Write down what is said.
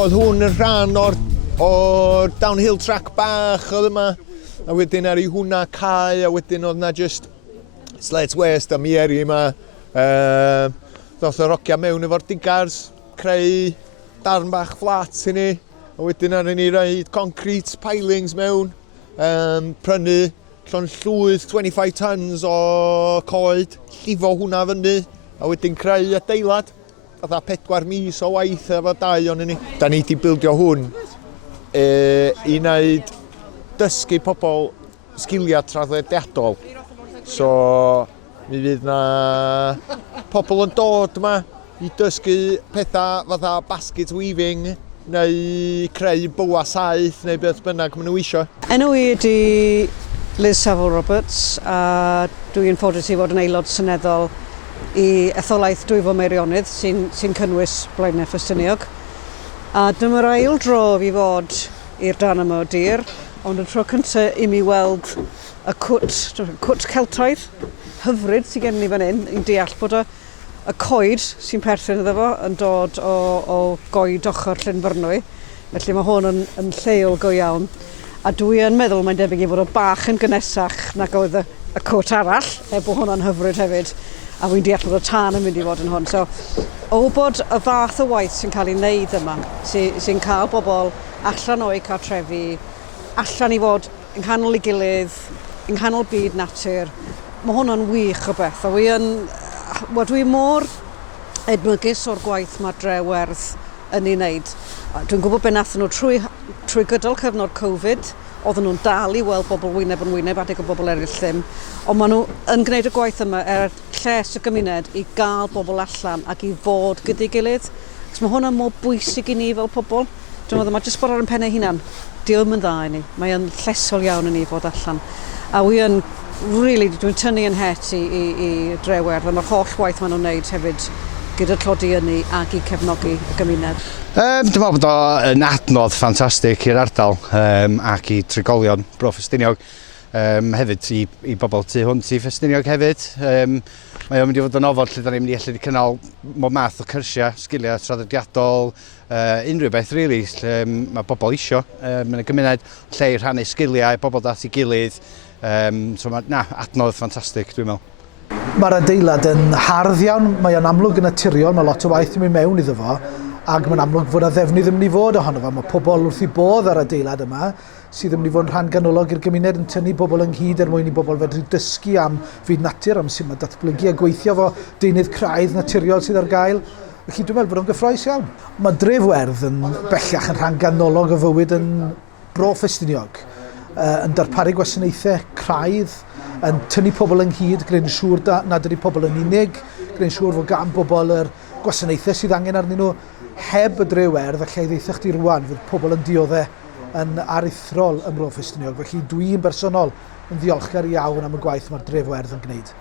oedd hwn yn rhan o'r downhill track bach oedd yma. A wedyn ar ei hwnna cae, a wedyn oedd na just sled west a mieri yma. Doth o rogia mewn efo'r digars, creu darn bach flat i ni. A wedyn ar ni roed concrete pilings mewn, prynu llon llwyth 25 tons o coed, llifo hwnna fyny, a wedyn creu adeilad. Fatha 4 mis o waith efo 2 o'n ni. Da ni wedi bildio hwn i wneud dysgu pobl sgiliau traddodiadol. So, mi fydd na pobl yn dod yma i dysgu pethau fatha basket weaving, neu creu bywa saeth, neu beth bynnag maen nhw isio. Enw i ydi Liz Saville Roberts, a dwi'n ffodus i fod yn aelod seneddol i etholaeth Dwyfo Meirionydd sy'n cynnwys Blaenau Ffestiniog. A dyma'r ail dro fi fod i'r dan yma o dir, ond y tro cyntaf i mi weld y cwt Celtaidd hyfryd sydd gen ni fan hyn, i'n deall bod y coed sy'n perthyn iddo fo yn dod o goed ochr Llynfyrnwy. Felly mae hwn yn lleol go iawn. A dwi yn meddwl mae'n debyg i fod o bach yn gynesach nag oedd y cwt arall, bod hwnna'n hyfryd hefyd. A wy'n deall bod y tân yn mynd i fod yn hwn. So, o bod y fath o waith sy'n cael ei wneud yma, sy'n cael bobl allan o'i cartrefi, allan i fod yng nghanol ei gilydd, yng nghanol byd natur, mae hwnna'n wych o beth. Dwi mor edmygus o'r gwaith mae Dref Werdd yn ei wneud. Dwi'n gwybod beth nathon nhw trwy gydol cyfnod Covid, oedden nhw'n dal i weld bobl wyneb yn wyneb adeg o bobl eraill ddim, ond maen nhw yn gwneud y gwaith yma lles y gymuned i gael bobl allan ac i fod gyda'i gilydd. Cos mae hwnna mor bwysig i ni fel pobl. Dwi'n meddwl, mae jyst bod ar yn pennau hunan. Diolch yn dda i ni. Mae yn llesol iawn i ni fod allan. A dwi'n tynnu yn het i Dref Werdd, a mae'r holl waith maen nhw'n wneud hefyd gyda tlodi ynni ac i cefnogi y gymuned. Dwi'n meddwl bod o'n adnodd ffantastig i'r ardal ac i trigolion Bro Ffestiniog. Hefyd i bobl tu hwnt i Ffestiniog hefyd. Mae o'n mynd i fod yn ofod lle da ni'n mynd i allu cynnal mob math o cyrsiau, sgiliau traddodiadol, unrhyw beth rili. Mae bobl isio yn y gymuned lle i rhannu sgiliau, bobl dat i gilydd. So mae adnodd ffantastig dwi'n meddwl. Mae'r adeilad yn hardd iawn, mae o'n amlwg yn naturiol, mae lot o waith yn mynd mewn iddo fo, ac mae'n amlwg fod y ddefnydd yn mynd i fod ohono fo. Mae pobl wrth i bodd ar adeilad yma, sydd yn mynd i fod yn rhan ganolog i'r gymuned yn tynnu bobl ynghyd mwyn i bobl fedru dysgu am fyd natur, am sut mae datblygu a gweithio fo deunydd craidd naturiol sydd ar gael. Felly dwi'n meddwl bod o'n gyffrous iawn. Mae Dref Werdd yn bellach yn rhan ganolog o fywyd yn Bro Ffestiniog, yn darparu gwasanaethau craidd, yn tynnu pobl ynghyd, gwneud yn siŵr nad ydy pobl yn unig, gwneud yn siŵr fod gan bobl yr gwasanaethau sydd angen arnyn nhw. Heb y Dref Werdd, allai ddeitha chdi rwan, fydd pobl yn dioddau yn aruthrol ym Bro Ffestiniog. Felly dwi'n bersonol yn ddiolchgar iawn am y gwaith mae'r Dref Werdd yn gwneud.